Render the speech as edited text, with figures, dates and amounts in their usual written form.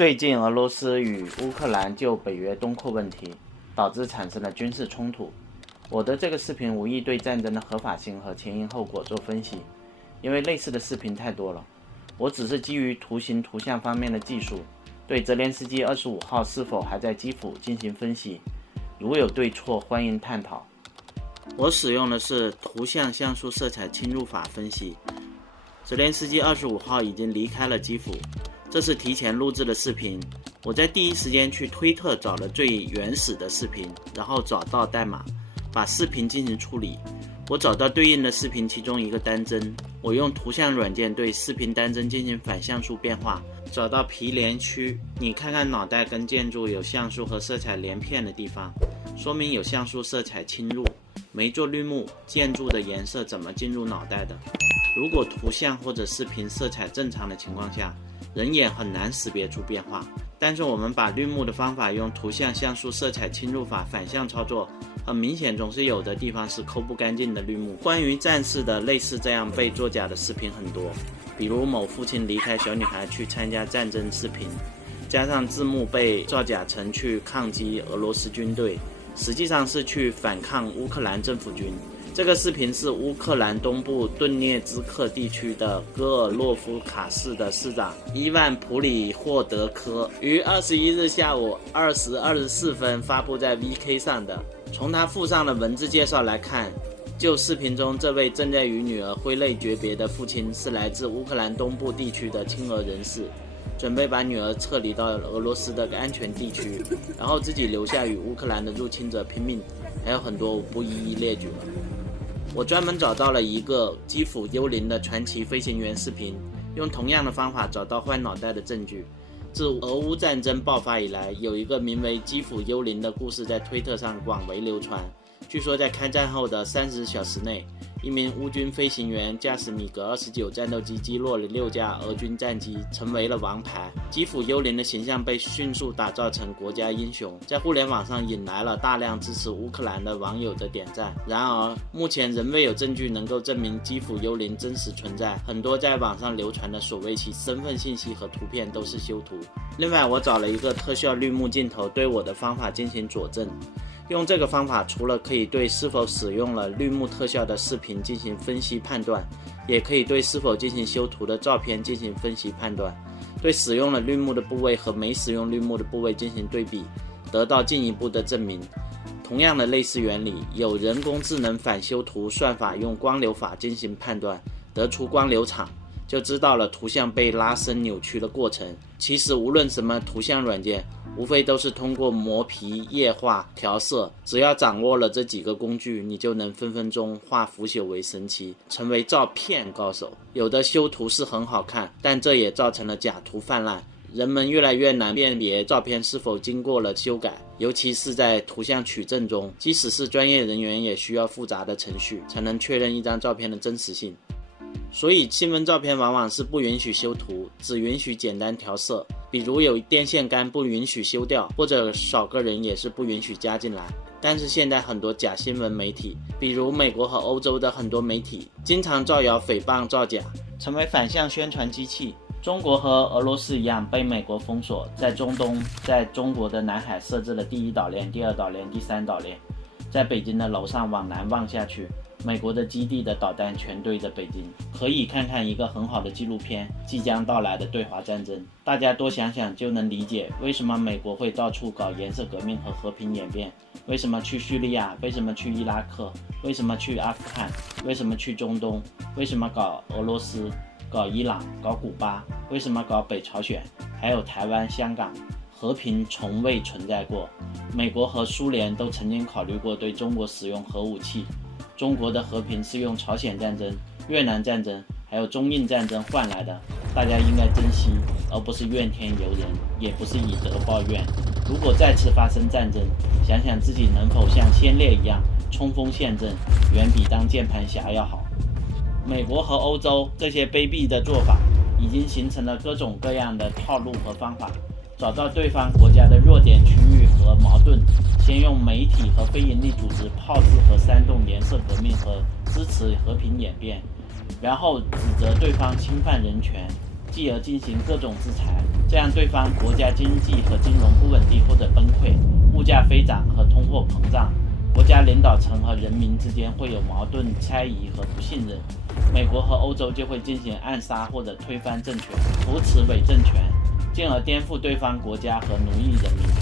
最近俄罗斯与乌克兰就北约东扩问题，导致产生了军事冲突。我的这个视频无意对战争的合法性和前因后果做分析，因为类似的视频太多了。我只是基于图形图像方面的技术，对泽连斯基25号是否还在基辅进行分析，如有对错欢迎探讨。我使用的是图像像素色彩侵入法分析。泽连斯基25号已经离开了基辅，这是提前录制的视频。我在第一时间去推特找了最原始的视频，然后找到代码，把视频进行处理。我找到对应的视频其中一个单帧，我用图像软件对视频单帧进行反像素变化，找到皮连区，你看看脑袋跟建筑有像素和色彩连片的地方，说明有像素色彩侵入。没做绿幕，建筑的颜色怎么进入脑袋的？如果图像或者视频色彩正常的情况下，人眼很难识别出变化。但是我们把绿幕的方法用图像像素色彩侵入法反向操作，很明显总是有的地方是抠不干净的绿幕。关于战士的类似这样被作假的视频很多，比如某父亲离开小女孩去参加战争视频，加上字幕被造假成去抗击俄罗斯军队，实际上是去反抗乌克兰政府军。这个视频是乌克兰东部顿涅茨克地区的戈尔洛夫卡市的市长伊万普里霍德科于21日下午20时24分发布在 VK 上的。从他附上的文字介绍来看，就视频中这位正在与女儿挥泪诀别的父亲是来自乌克兰东部地区的亲俄人士，准备把女儿撤离到俄罗斯的安全地区，然后自己留下与乌克兰的入侵者拼命，还有很多我不一一列举了。我专门找到了一个基辅幽灵的传奇飞行员视频，用同样的方法找到换脑袋的证据。自俄乌战争爆发以来，有一个名为基辅幽灵的故事在推特上广为流传。据说在开战后的30小时内，一名乌军飞行员驾驶米格29战斗机击落了6架俄军战机，成为了王牌。基辅幽灵的形象被迅速打造成国家英雄，在互联网上引来了大量支持乌克兰的网友的点赞。然而，目前仍未有证据能够证明基辅幽灵真实存在，很多在网上流传的所谓其身份信息和图片都是修图。另外，我找了一个特效绿幕镜头对我的方法进行佐证。用这个方法，除了可以对是否使用了绿幕特效的视频进行分析判断，也可以对是否进行修图的照片进行分析判断，对使用了绿幕的部位和没使用绿幕的部位进行对比，得到进一步的证明。同样的类似原理，有人工智能反修图算法用光流法进行判断，得出光流场，就知道了图像被拉伸扭曲的过程。其实无论什么图像软件，无非都是通过磨皮、液化、调色，只要掌握了这几个工具，你就能分分钟化腐朽为神奇，成为照片高手。有的修图是很好看，但这也造成了假图泛滥，人们越来越难辨别照片是否经过了修改，尤其是在图像取证中，即使是专业人员也需要复杂的程序才能确认一张照片的真实性。所以新闻照片往往是不允许修图，只允许简单调色，比如有电线杆不允许修掉，或者少个人也是不允许加进来。但是现在很多假新闻媒体，比如美国和欧洲的很多媒体，经常造谣诽谤造假，成为反向宣传机器。中国和俄罗斯一样被美国封锁，在中东，在中国的南海设置了第1岛链、第2岛链、第3岛链，在北京的楼上往南望下去，美国的基地的导弹全对着北京。可以看看一个很好的纪录片，即将到来的对华战争。大家多想想就能理解为什么美国会到处搞颜色革命和和平演变，为什么去叙利亚，为什么去伊拉克，为什么去阿富汗，为什么去中东，为什么搞俄罗斯，搞伊朗，搞古巴，为什么搞北朝鲜，还有台湾、香港。和平从未存在过。美国和苏联都曾经考虑过对中国使用核武器。中国的和平是用朝鲜战争、越南战争还有中印战争换来的，大家应该珍惜，而不是怨天尤人，也不是以德报怨。如果再次发生战争，想想自己能否像先烈一样冲锋陷阵，远比当键盘侠要好。美国和欧洲这些卑鄙的做法，已经形成了各种各样的套路和方法，找到对方国家的弱点区域和矛盾，先用媒体和非营利组织炮制和煽动颜色革命和支持和平演变，然后指责对方侵犯人权，继而进行各种制裁，这样对方国家经济和金融不稳定或者崩溃，物价飞涨和通货膨胀，国家领导层和人民之间会有矛盾、猜疑和不信任，美国和欧洲就会进行暗杀或者推翻政权，扶持伪政权，进而颠覆对方国家和奴役人民。